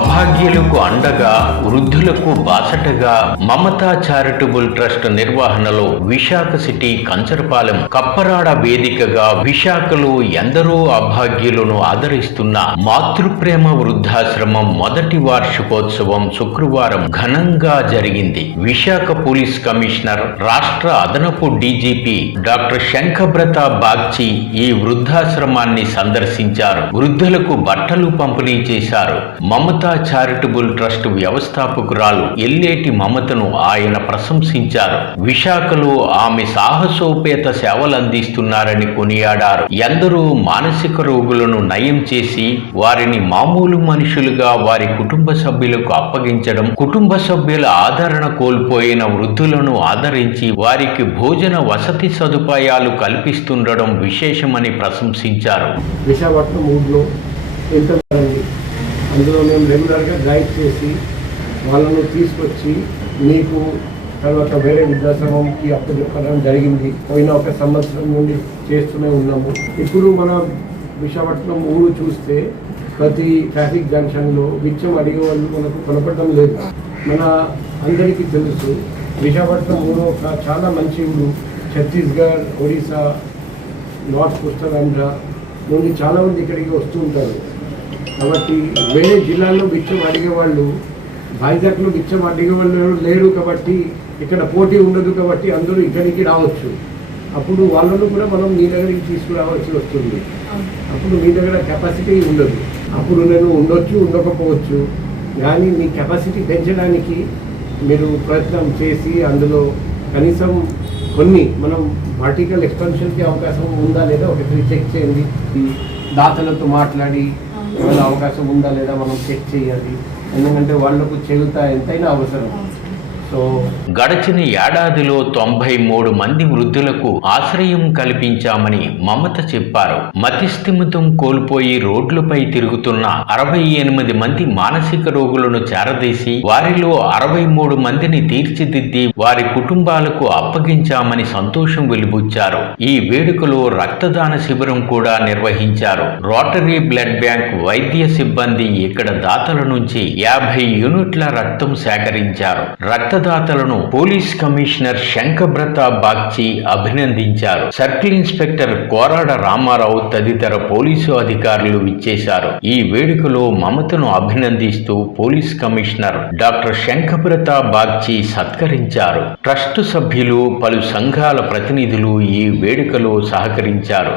అభాగ్యులకు అండగా, వృద్ధులకు బాసటగా మమతా చారిటబుల్ ట్రస్ట్ నిర్వహణలో విశాఖ సిటీ కంచరపాలెం కప్పరాడ వేదికగా విశాఖలో ఎందరో అభాగ్యులను ఆదరిస్తున్న మాతృప్రేమ వృద్ధాశ్రమం మొదటి వార్షికోత్సవం శుక్రవారం ఘనంగా జరిగింది. విశాఖ పోలీస్ కమిషనర్, రాష్ట్ర అదనపు డీజీపీ డాక్టర్ శంఖబ్రత బాగ్చి ఈ వృద్ధాశ్రమాన్ని సందర్శించారు. వృద్ధులకు బట్టలు పంపిణీ చేశారు. మమతా చారిటబుల్ ట్రస్ట్ వ్యవస్థాపకురాలు ఎల్లేటి మమతను ఆయన ప్రశంసించారు. విశాఖలో ఆమె సాహసోపేత సేవలందిస్తున్నారని కొనియాడారు. ఎందరో మానసిక రోగులను నయం చేసి వారిని మామూలు మనుషులుగా వారి కుటుంబ సభ్యులకు అప్పగించడం, కుటుంబ సభ్యుల ఆదరణ కోల్పోయిన వృద్ధులను ఆదరించి వారికి భోజన వసతి సదుపాయాలు కల్పిస్తుండడం విశేషమని ప్రశంసించారు. విశాఖపట్నం ఊళ్ళో వెళ్తున్నారండి. అందులో మేము రెగ్యులర్గా గైడ్ చేసి వాళ్ళను తీసుకొచ్చి మీకు తర్వాత వేరే వృద్ధాశ్రమంకి అప్పచెప్పడం జరిగింది. పోయిన ఒక సంవత్సరం నుండి చేస్తూనే ఉన్నాము. ఇప్పుడు మన విశాఖపట్నం ఊరు చూస్తే ప్రతి ట్రాఫిక్ జంక్షన్లో బిచ్చం అడిగే వాళ్ళు మనకు కనపడడం లేదు. మన అందరికీ తెలుసు విశాఖపట్నం ఊరు ఒక చాలా మంచి ఊరు. ఛత్తీస్గఢ్, ఒడిశా, నార్త్ ఉత్తరాంధ్ర నుండి చాలామంది ఇక్కడికి వస్తూ ఉంటారు. కాబట్టి వేరే జిల్లాల్లో బిచ్చం అడిగేవాళ్ళు, వైజాగ్లో బిచ్చం అడిగేవాళ్ళు లేరు కాబట్టి ఇక్కడ పోటీ ఉండదు కాబట్టి అందరూ ఇక్కడికి రావచ్చు. అప్పుడు వాళ్ళను కూడా మనం మీ దగ్గరికి తీసుకురావాల్సి వస్తుంది. అప్పుడు మీ దగ్గర కెపాసిటీ ఉండదు. అప్పుడు నేను ఉండొచ్చు, ఉండకపోవచ్చు, కానీ మీ కెపాసిటీ పెంచడానికి మీరు ప్రయత్నం చేసి అందులో కనీసం కొన్ని మనం వర్టికల్ ఎక్స్టెన్షన్కి అవకాశం ఉందా లేదా ఒకసారి చెక్ చేయండి. దాతలతో మాట్లాడి ఏమైనా అవకాశం ఉందా లేదా మనం చెక్ చేయాలి. ఎందుకంటే వాళ్లకు చెబుతా ఎంతైనా అవసరం. గడచిన ఏడాదిలో 93 మంది వృద్ధులకు ఆశ్రయం కల్పించామని మమత చెప్పారు. మతిస్థిమితం కోల్పోయి రోడ్లపై తిరుగుతున్న 68 మంది మానసిక రోగులను చేరదీసి వారిలో 63 మందిని తీర్చిదిద్ది వారి కుటుంబాలకు అప్పగించామని సంతోషం వెలిబుచ్చారు. ఈ వేడుకలో రక్తదాన శిబిరం కూడా నిర్వహించారు. రోటరీ బ్లడ్ బ్యాంక్ వైద్య సిబ్బంది ఇక్కడ దాతల నుంచి 50 యూనిట్ల రక్తం సేకరించారు. రక్తదాతలను పోలీస్ కమిషనర్ శంఖబ్రత బాగ్చి అభినందించారు. సర్కిల్ ఇన్స్పెక్టర్ కోరాడ రామారావు తదితర పోలీసు అధికారులు విచ్చేశారు. ఈ వేడుకలో మమతను అభినందిస్తూ police commissioner doctor Shankhabrata Bagchi సత్కరించారు. ట్రస్టు సభ్యులు, పలు సంఘాల ప్రతినిధులు ఈ వేడుకలో సహకరించారు.